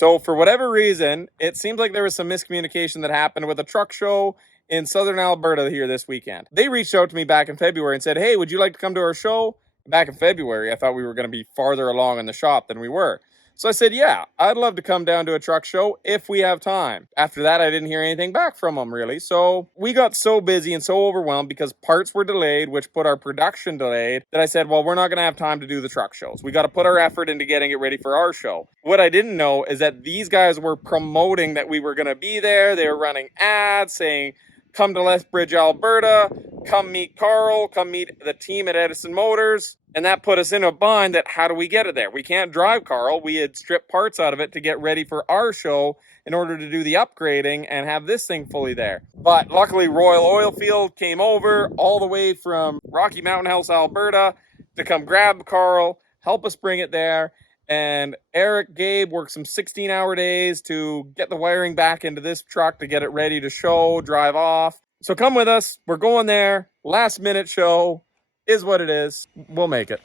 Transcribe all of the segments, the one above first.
So for whatever reason, it seems like there was some miscommunication that happened with a truck show in Southern Alberta here this weekend. They reached out to me back in February and said, hey, would you like to come to our show? Back in February, I thought we were going to be farther along in the shop than we were. So I said, yeah, I'd love to come down to a truck show if we have time. After that, I didn't hear anything back from them, really. So we got so busy and so overwhelmed because parts were delayed, which put our production delayed, that I said, well, we're not going to have time to do the truck shows. We got to put our effort into getting it ready for our show. What I didn't know is that these guys were promoting that we were going to be there. They were running ads saying, come to Lethbridge, Alberta, come meet Carl, come meet the team at Edison Motors. And that put us in a bind that how do we get it there? We can't drive Carl. We had stripped parts out of it to get ready for our show in order to do the upgrading and have this thing fully there. But luckily Royal Oilfield came over all the way from Rocky Mountain House, Alberta to come grab Carl, help us bring it there. And Eric, Gabe worked some 16-hour days to get the wiring back into this truck to get it ready to show, drive off. So come with us. We're going there. Last minute show. Is what it is. We'll make it.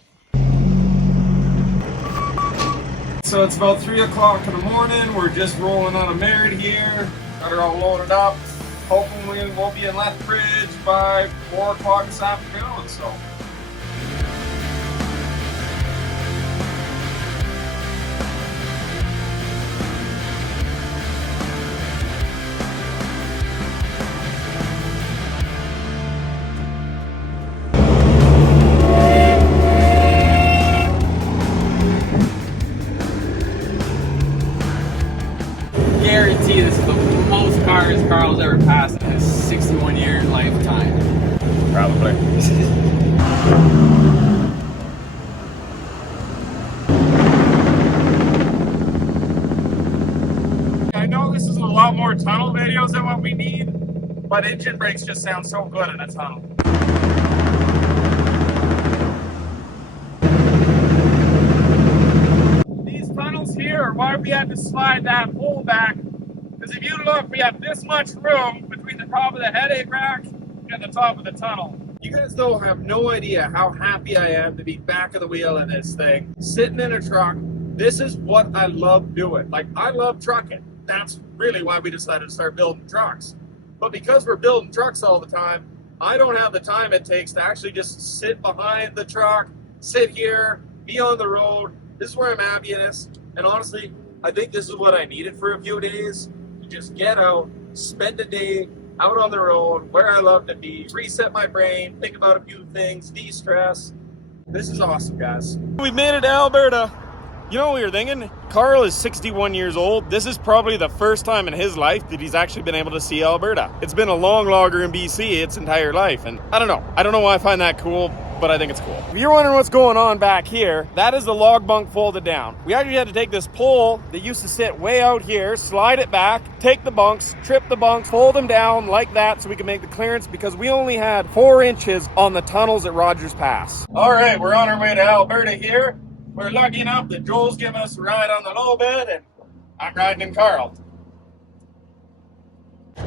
So it's about 3 o'clock in the morning. We're just rolling on a Merritt here. Got her all loaded up. Hoping we'll be in Lethbridge by 4 o'clock this afternoon. So. Guarantee this is the most cars Carl's ever passed in his 61-year lifetime. Probably. I know this is a lot more tunnel videos than what we need, but engine brakes just sound so good in a tunnel. These tunnels here are why we had to slide that pole back. Because if you look, we have this much room between the top of the headache rack and the top of the tunnel. You guys though have no idea how happy I am to be back of the wheel in this thing, sitting in a truck. This is what I love doing. Like, I love trucking. That's really why we decided to start building trucks. But because we're building trucks all the time, I don't have the time it takes to actually just sit behind the truck, sit here, be on the road. This is where I'm happiest. And honestly, I think this is what I needed for a few days. Just get out, spend a day out on the road where I love to be, reset my brain, think about a few things, de-stress. This is awesome, guys. We've made it to Alberta. You know what we were thinking? Carl is 61 years old. This is probably the first time in his life that he's actually been able to see Alberta. It's been a long logger in BC its entire life, and I don't know why I find that cool, but I think it's cool. If you're wondering what's going on back here, that is the log bunk folded down. We actually had to take this pole that used to sit way out here, slide it back, take the bunks, trip the bunks, fold them down like that so we can make the clearance, because we only had 4 inches on the tunnels at Rogers Pass. All right, we're on our way to Alberta here. We're lucky enough that Joel's giving us a ride on the low bed, and I'm riding in Carl.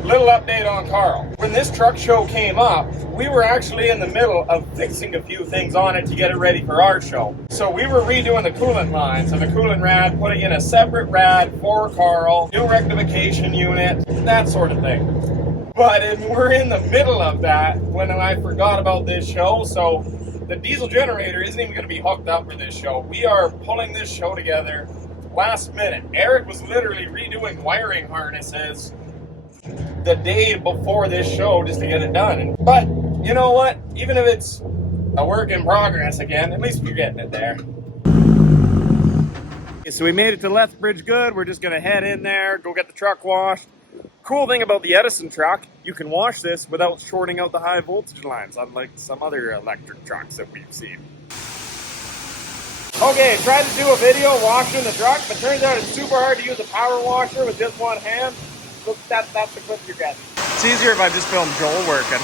Little update on Carl. When this truck show came up, we were actually in the middle of fixing a few things on it to get it ready for our show. So we were redoing the coolant lines and the coolant rad, putting in a separate rad for Carl, new rectification unit, that sort of thing. But we're in the middle of that when I forgot about this show, so the diesel generator isn't even going to be hooked up for this show. We are pulling this show together last minute. Eric was literally redoing wiring harnesses the day before this show just to get it done. But you know what? Even if it's a work in progress again, at least we're getting it there. Okay, so we made it to Lethbridge good. We're just going to head in there, go get the truck washed. Cool thing about the Edison truck, you can wash this without shorting out the high voltage lines, unlike some other electric trucks that we've seen. Okay, tried to do a video washing the truck, but turns out it's super hard to use a power washer with just one hand. So that's the clip you're getting. It's easier if I just film Joel working.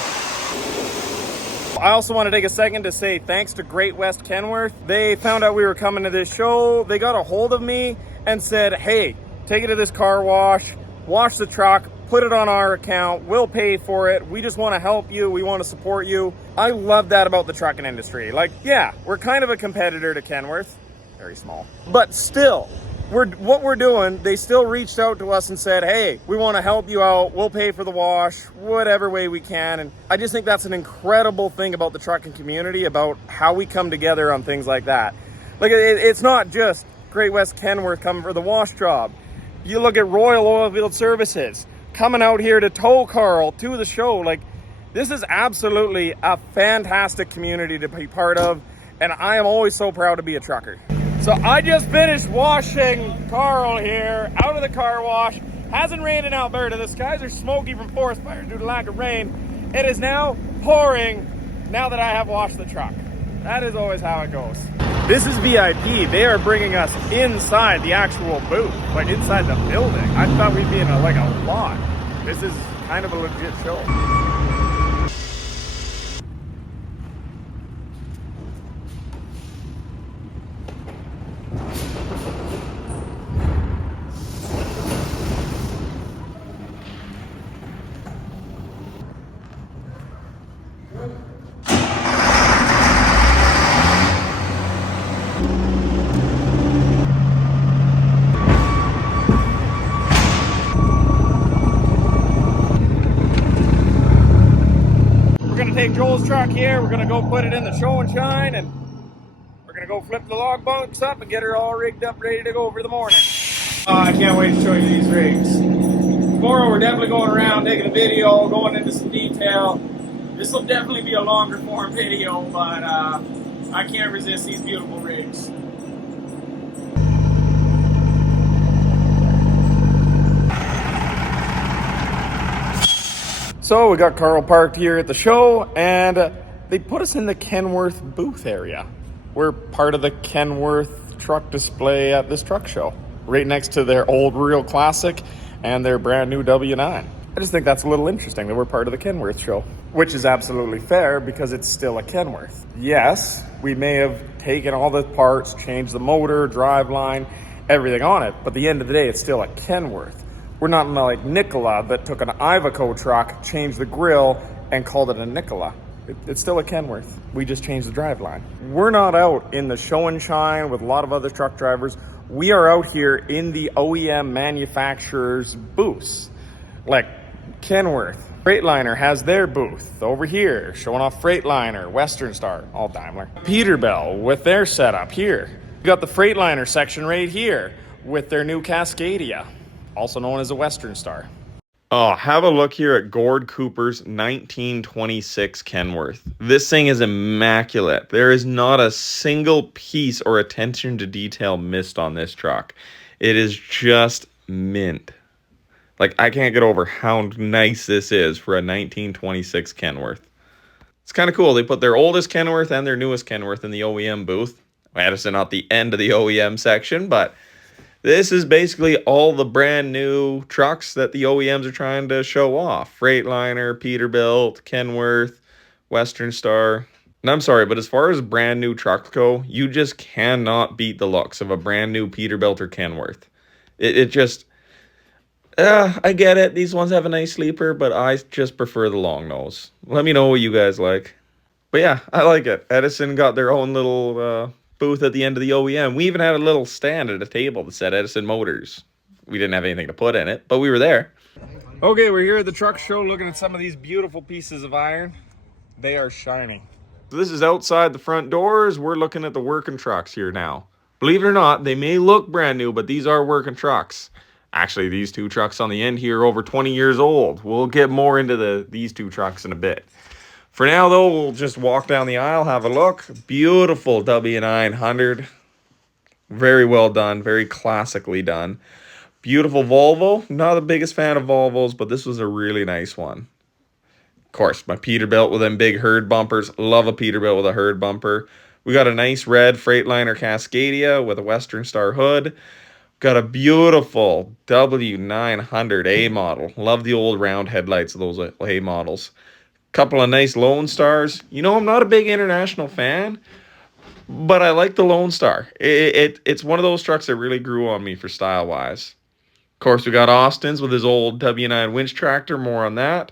I also want to take a second to say thanks to Great West Kenworth. They found out we were coming to this show. They got a hold of me and said, hey, take it to this car wash the truck, put it on our account, we'll pay for it. We just want to help you. We want to support you. I love that about the trucking industry. Like, yeah, we're kind of a competitor to Kenworth. Very small. But still, what we're doing, they still reached out to us and said, hey, we want to help you out. We'll pay for the wash, whatever way we can. And I just think that's an incredible thing about the trucking community, about how we come together on things like that. Like, it's not just Great West Kenworth coming for the wash job. You look at Royal Oilfield Services coming out here to tow Carl to the show. Like, this is absolutely a fantastic community to be part of. And I am always so proud to be a trucker. So I just finished washing Carl here out of the car wash. Hasn't rained in Alberta. The skies are smoky from forest fires due to lack of rain. It is now pouring now that I have washed the truck. That is always how it goes. This is VIP. They are bringing us inside the actual booth, like inside the building. I thought we'd be in a lot. This is kind of a legit show. Take Joel's truck here, we're gonna go put it in the show and shine, and we're gonna go flip the log bunks up and get her all rigged up, ready to go for the morning. I can't wait to show you these rigs. Tomorrow we're definitely going around, taking a video, going into some detail. This will definitely be a longer form video, but I can't resist these beautiful rigs. So we got Carl parked here at the show, and they put us in the Kenworth booth area. We're part of the Kenworth truck display at this truck show, right next to their old Real Classic and their brand new W9. I just think that's a little interesting that we're part of the Kenworth show, which is absolutely fair because it's still a Kenworth. Yes, we may have taken all the parts, changed the motor, driveline, everything on it, but at the end of the day, it's still a Kenworth. We're not like Nikola that took an Iveco truck, changed the grill, and called it a Nikola. It's still a Kenworth. We just changed the driveline. We're not out in the show and shine with a lot of other truck drivers. We are out here in the OEM manufacturers' booths. Like Kenworth. Freightliner has their booth over here, showing off Freightliner, Western Star, all Daimler. Peterbilt with their setup here. You got the Freightliner section right here with their new Cascadia, also known as a Western Star. Oh, have a look here at Gord Cooper's 1926 Kenworth. This thing is immaculate. There is not a single piece or attention to detail missed on this truck. It is just mint. Like, I can't get over how nice this is for a 1926 Kenworth. It's kind of cool. They put their oldest Kenworth and their newest Kenworth in the OEM booth. Edison at the end of the OEM section, but this is basically all the brand new trucks that the OEMs are trying to show off. Freightliner, Peterbilt, Kenworth, Western Star. And I'm sorry, but as far as brand new trucks go, you just cannot beat the looks of a brand new Peterbilt or Kenworth. It just, I get it. These ones have a nice sleeper, but I just prefer the long nose. Let me know what you guys like. But yeah, I like it. Edison got their own little booth at the end of the OEM. We even had a little stand at a table that said Edison Motors. We didn't have anything to put in it, but we were there. Okay, we're here at the truck show looking at some of these beautiful pieces of iron. They are shiny. So this is outside the front doors. We're looking at the working trucks here now. Believe it or not, they may look brand new, but these are working trucks. Actually, these two trucks on the end here are over 20 years old. We'll get more into these two trucks in a bit. For now, though, we'll just walk down the aisle, have a look. Beautiful W900. Very well done. Very classically done. Beautiful Volvo. Not the biggest fan of Volvos, but this was a really nice one. Of course, my Peterbilt with them big herd bumpers. Love a Peterbilt with a herd bumper. We got a nice red Freightliner Cascadia with a Western Star hood. Got a beautiful W900 A model. Love the old round headlights of those A models. Couple of nice Lone Stars. You know, I'm not a big international fan, but I like the Lone Star. It's one of those trucks that really grew on me for style-wise. Of course, we got Austin's with his old W9 winch tractor. More on that.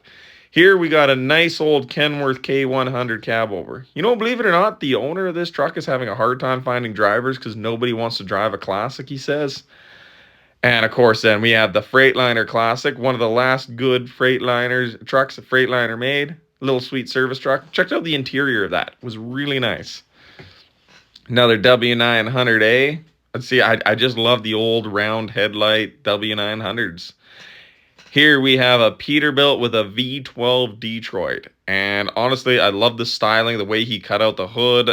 Here we got a nice old Kenworth K100 cab over. You know, believe it or not, the owner of this truck is having a hard time finding drivers because nobody wants to drive a Classic, he says. And of course, then we have the Freightliner Classic, one of the last good trucks a Freightliner made. Little sweet service truck. Checked out the interior of that. It was really nice. Another W900A. Let's see, I just love the old round headlight W900s. Here we have a Peterbilt with a V12 Detroit. And honestly, I love the styling, the way he cut out the hood.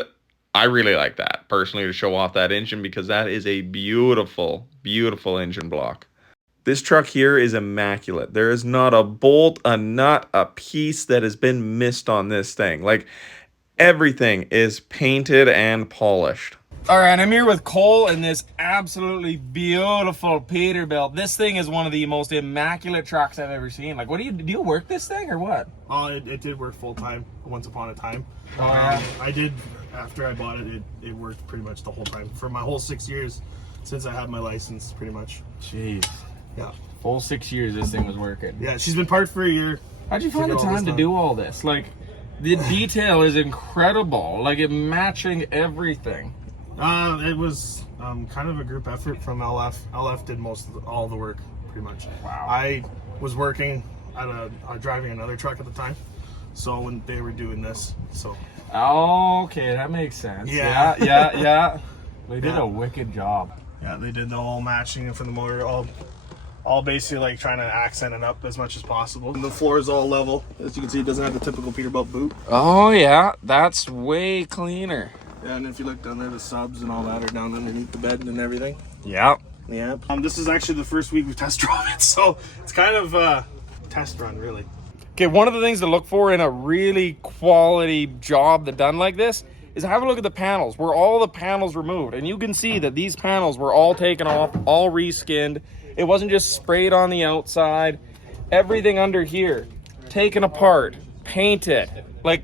I really like that, personally, to show off that engine because that is a beautiful, beautiful engine block. This truck here is immaculate. There is not a bolt, a nut, a piece that has been missed on this thing. Like, everything is painted and polished. All right, I'm here with Cole in this absolutely beautiful Peterbilt. This thing is one of the most immaculate trucks I've ever seen. Like, do you work this thing or what? Oh, it did work full time once upon a time. Oh, yeah. I did, after I bought it, it worked pretty much the whole time. For my whole 6 years since I had my license, pretty much. Jeez. Yeah. Full 6 years this thing was working. Yeah, she's been parked for a year. How'd you find the time to do all this? Like, the detail is incredible. Like, it matching everything. It was kind of a group effort from LF. LF did all the work, pretty much. Wow. I was working at driving another truck at the time, so when they were doing this, so. Okay, that makes sense. Yeah. Yeah. They did a wicked job. Yeah, they did the whole matching for the motor, all basically like trying to accent it up as much as possible. And the floor is all level. As you can see, it doesn't have the typical Peterbilt boot. Oh yeah, that's way cleaner. Yeah, and if you look down there, the subs and all that are down underneath the bed and everything. Yeah. Yeah. This is actually the first week we've test drove it, so it's kind of a test run, really. Okay, one of the things to look for in a really quality job that done like this is have a look at the panels. Were all the panels removed? And you can see that these panels were all taken off, all reskinned. It wasn't just sprayed on the outside. Everything under here, taken apart, painted. Like,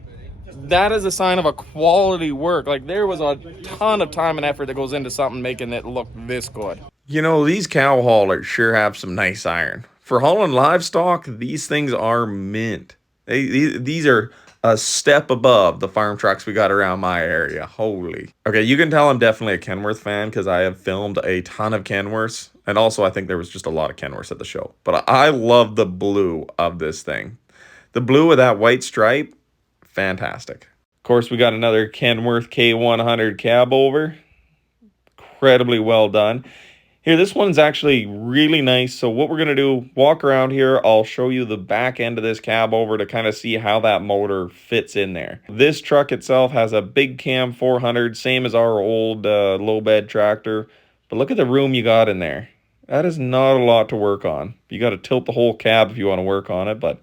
that is a sign of a quality work. Like, there was a ton of time and effort that goes into something making it look this good. You know, these cow haulers sure have some nice iron. For hauling livestock, these things are mint. These are a step above the farm trucks we got around my area. Holy. Okay, you can tell I'm definitely a Kenworth fan because I have filmed a ton of Kenworths. And also, I think there was just a lot of Kenworths at the show. But I love the blue of this thing. The blue with that white stripe, fantastic. Of course, we got another Kenworth K100 cab over. Incredibly well done. Here, this one's actually really nice. So what we're going to do, walk around here. I'll show you the back end of this cab over to kind of see how that motor fits in there. This truck itself has a big cam 400, same as our old low bed tractor. But look at the room you got in there. That is not a lot to work on. You got to tilt the whole cab if you want to work on it. But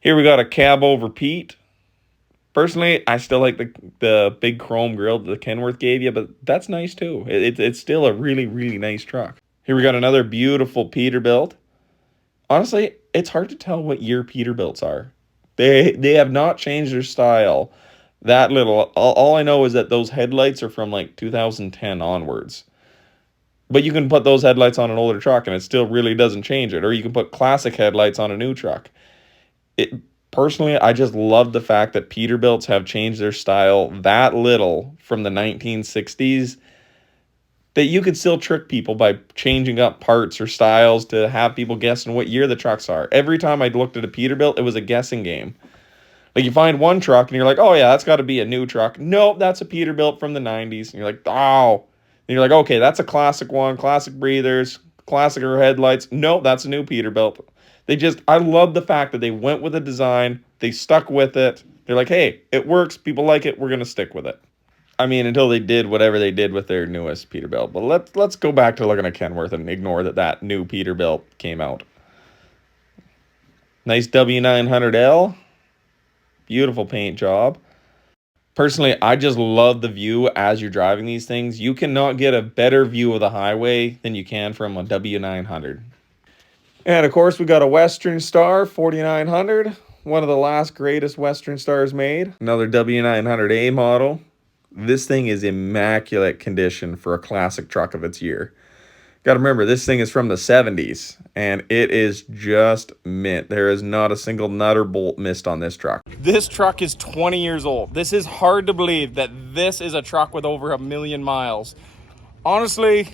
here we got a cab over Pete. Personally, I still like the big chrome grille that the Kenworth gave you, but that's nice too. It's still a really, really nice truck. Here we got another beautiful Peterbilt. Honestly, it's hard to tell what year Peterbilts are. They have not changed their style that little. All I know is that those headlights are from like 2010 onwards. But you can put those headlights on an older truck and it still really doesn't change it. Or you can put classic headlights on a new truck. Personally, I just love the fact that Peterbilts have changed their style that little from the 1960s that you could still trick people by changing up parts or styles to have people guessing what year the trucks are. Every time I looked at a Peterbilt, it was a guessing game. Like, you find one truck and you're like, oh yeah, that's got to be a new truck. Nope, that's a Peterbilt from the 90s. And you're like, oh. And you're like, okay, that's a classic one, classic breathers, classic headlights. Nope, that's a new Peterbilt. I love the fact that they went with a design, they stuck with it. They're like, hey, it works, people like it, we're going to stick with it. I mean, until they did whatever they did with their newest Peterbilt. But let's go back to looking at Kenworth and ignore that new Peterbilt came out. Nice W900L. Beautiful paint job. Personally, I just love the view as you're driving these things. You cannot get a better view of the highway than you can from a W900. And of course, we got a Western Star 4900, one of the last greatest Western Stars made. Another W900A model. This thing is immaculate condition for a classic truck of its year. Got to remember, this thing is from the 70s, and it is just mint. There is not a single nut or bolt missed on this truck. This truck is 20 years old. This is hard to believe that this is a truck with over 1 million miles. Honestly,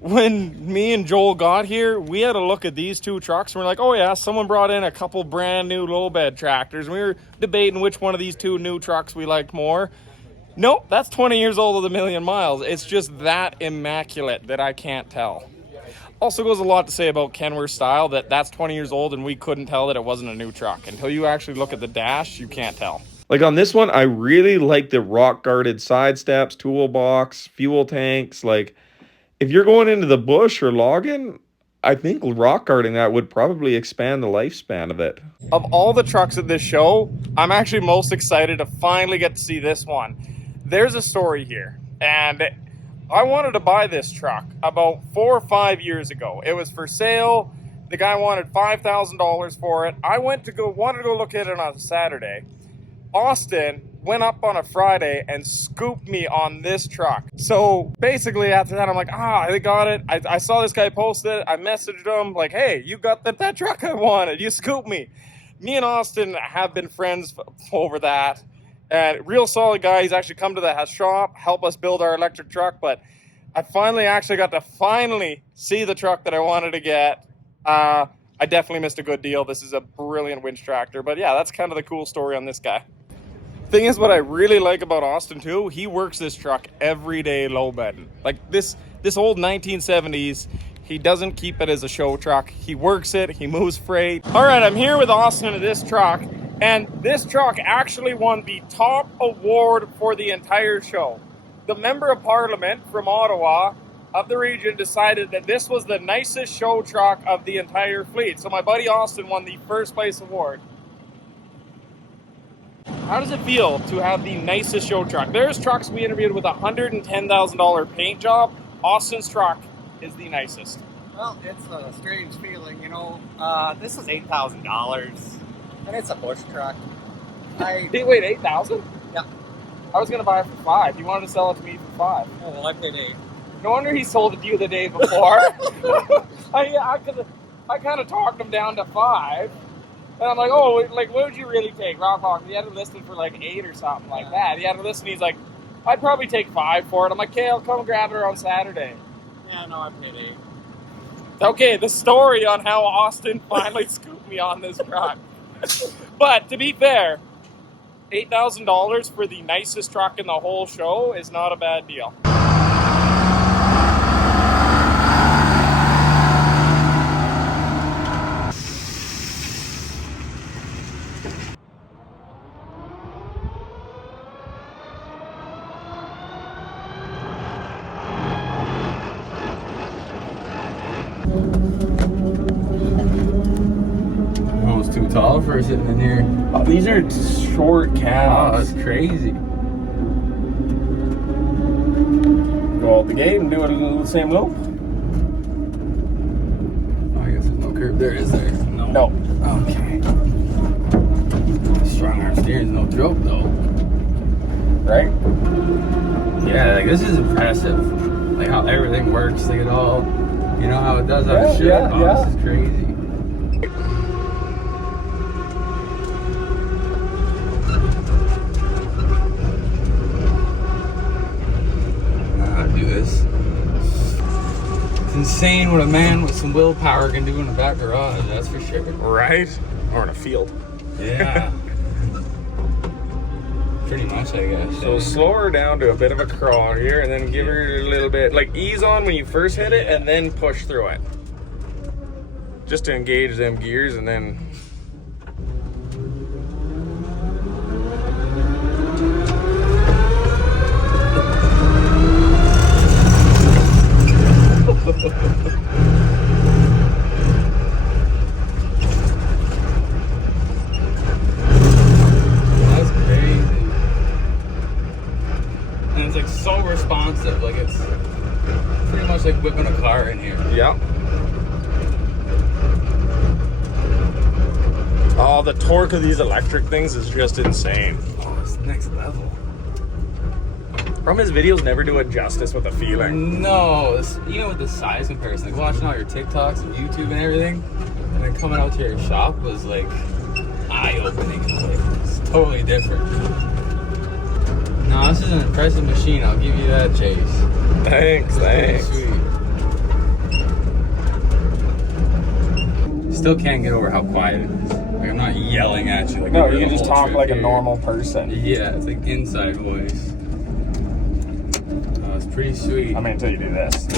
when me and Joel got here, we had a look at these two trucks, and we're like, oh yeah, someone brought in a couple brand new low bed tractors. And we were debating which one of these two new trucks we liked more. Nope, that's 20 years old with 1 million miles. It's just that immaculate that I can't tell. Also goes a lot to say about Kenworth style, that's 20 years old and we couldn't tell that it wasn't a new truck. Until you actually look at the dash, you can't tell. Like on this one, I really like the rock guarded side steps, toolbox, fuel tanks. Like if you're going into the bush or logging, I think rock guarding that would probably expand the lifespan of it. Of all the trucks at this show, I'm actually most excited to finally get to see this one. There's a story here, and I wanted to buy this truck about 4 or 5 years ago. It was for sale. The guy wanted $5,000 for it. I wanted to go look at it on a Saturday. Austin went up on a Friday and scooped me on this truck. So basically after that, I'm like, I got it. I saw this guy post it. I messaged him like, hey, you got that truck I wanted. You scooped me. Me and Austin have been friends over that. And real solid guy. He's actually come to the shop, help us build our electric truck. But I finally actually got to see the truck that I wanted to get. I definitely missed a good deal. This is a brilliant winch tractor. But yeah, that's kind of the cool story on this guy. Thing is, what I really like about Austin too, he works this truck every day low bedding. Like this old 1970s, he doesn't keep it as a show truck. He works it, he moves freight. All right, I'm here with Austin of this truck. And this truck actually won the top award for the entire show. The Member of Parliament from Ottawa of the region decided that this was the nicest show truck of the entire fleet. So my buddy Austin won the first place award. How does it feel to have the nicest show truck? There's trucks we interviewed with a $110,000 paint job. Austin's truck is the nicest. Well, it's a strange feeling, you know. This is $8,000. And it's a bush truck. Wait, $8,000? Yeah. I was gonna buy it for $5,000. You wanted to sell it to me for $5,000. Oh, well, I paid $8,000. No wonder he sold it to you the day before. I kind of talked him down to $5,000. And I'm like, oh, like, what would you really take? Rock. He had it listed for like $8,000 or something like that. He had it listed, he's like, I'd probably take $5,000 for it. I'm like, okay, I'll come grab it on Saturday. Yeah, no, I paid $8,000. Okay, the story on how Austin finally scooped me on this truck. But to be fair, $8,000 for the nicest truck in the whole show is not a bad deal. Too tall for sitting in here. Oh, these are short cabs. Oh, that's crazy. Go out the gate and do it in the same loop. Oh, I guess there's no curb there, is there? No. Okay. Strong arm steering's no joke, though. Right? Yeah, like this is impressive. Like how everything works, like it all, you know how it does on the ship. This is crazy. It's insane what a man with some willpower can do in the back garage, that's for sure. Right? Or in a field. Yeah. Pretty much, I guess. So slow her down to a bit of a crawl here and then give her a little bit, like ease on when you first hit it and then push through it. Just to engage them gears and then... That's crazy. And it's like so responsive, like it's pretty much like whipping a car in here. Yeah. Oh, the torque of these electric things is just insane. Oh, it's next level. From his videos, never do it justice with a feeling. No, even with the size comparison, like watching all your TikToks and YouTube and everything, and then coming out to your shop was like eye-opening. Like, it's totally different. No, this is an impressive machine. I'll give you that, Chace. Thanks, thanks. Sweet. Still can't get over how quiet it is. Like, I'm not yelling at you. Like No, over you the can just whole talk trip like a here. normal person. Yeah, it's like inside voice. It's pretty sweet. I mean, until you do this.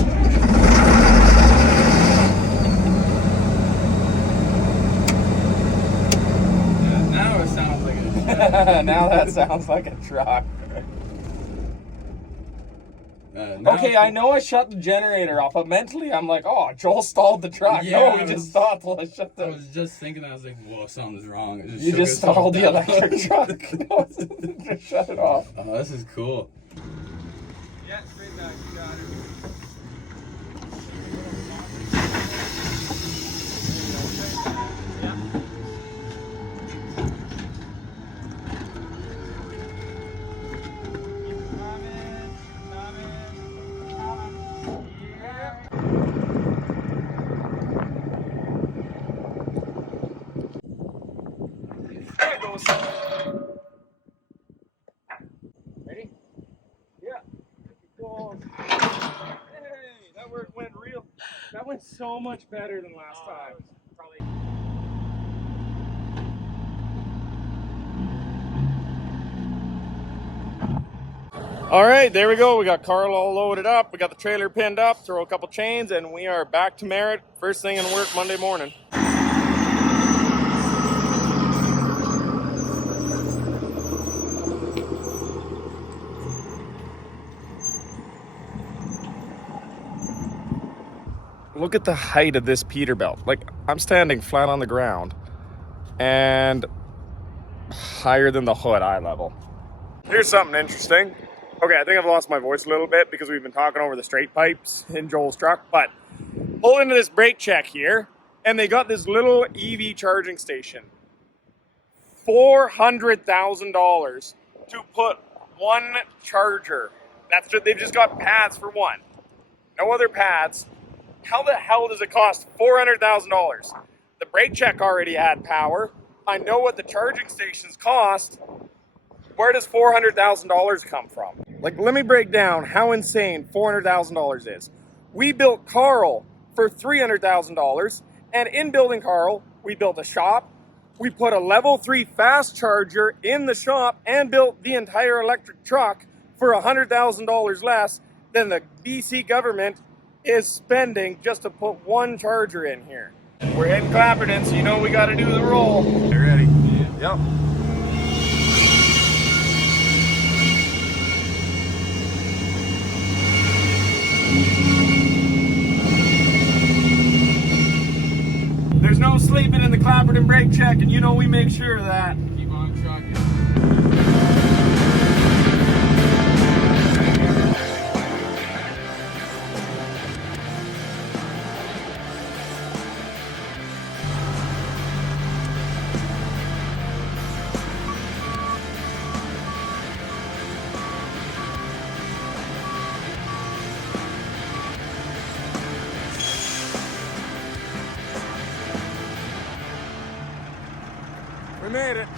Now it sounds like a Now that sounds like a truck. Okay, I know I shut the generator off, but mentally I'm like, oh, Joel stalled the truck. Yeah, no, I we was- just stopped. Let's shut I the... was just thinking, I was like, whoa, something's wrong. It You shook just itself stalled the down. electric truck. No, just shut it off. Oh, this is cool. Yeah, straight back, you got it. Ready? Yeah. Cool. Hey, that went real. That went so much better than last time. Probably. All right, there we go. We got Carl all loaded up. We got the trailer pinned up, throw a couple chains, and we are back to Merritt. First thing in work Monday morning. Look at the height of this Peterbilt. Like, I'm standing flat on the ground and higher than the hood eye level. Here's something interesting. Okay, I think I've lost my voice a little bit because we've been talking over the straight pipes in Joel's truck, but pull into this brake check here, and they got this little EV charging station. $400,000 to put one charger. They've just got pads for one. No other pads. How the hell does it cost $400,000? The brake check already had power. I know what the charging stations cost. Where does $400,000 come from? Like, let me break down how insane $400,000 is. We built Carl for $300,000, and in building Carl, we built a shop. We put a level 3 fast charger in the shop and built the entire electric truck for $100,000 less than the BC government is spending just to put one charger in here. We're heading Clapperton, so you know we got to do the roll. You ready? Yep. There's no sleeping in the Clapperton brake check, and you know we make sure of that. Keep on trucking. We made it.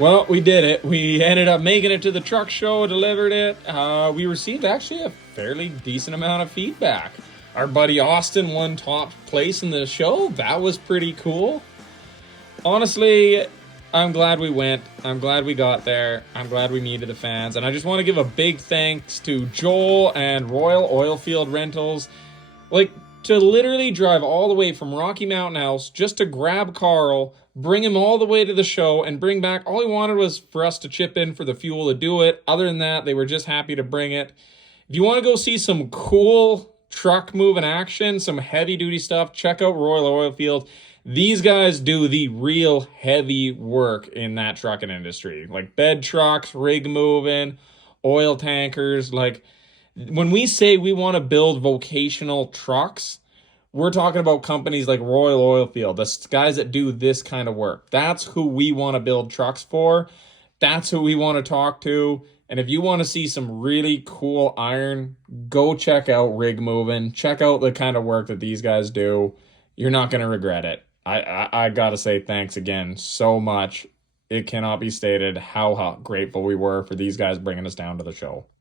Well, we did it. We ended up making it to the truck show, delivered it. We received actually a fairly decent amount of feedback. Our buddy Austin won top place in the show. That was pretty cool. Honestly, I'm glad we went. I'm glad we got there. I'm glad we meted the fans. And I just want to give a big thanks to Joel and Royal Oilfield Rentals. Like, to literally drive all the way from Rocky Mountain House just to grab Carl, bring him all the way to the show, and bring back. All he wanted was for us to chip in for the fuel to do it. Other than that, they were just happy to bring it. If you want to go see some cool truck moving action, some heavy-duty stuff, check out Royal Oilfield. These guys do the real heavy work in that trucking industry. Like bed trucks, rig moving, oil tankers, like... When we say we want to build vocational trucks, we're talking about companies like Royal Oilfield, the guys that do this kind of work. That's who we want to build trucks for. That's who we want to talk to. And if you want to see some really cool iron, go check out Rig Moving. Check out the kind of work that these guys do. You're not going to regret it. I got to say thanks again so much. It cannot be stated how grateful we were for these guys bringing us down to the show.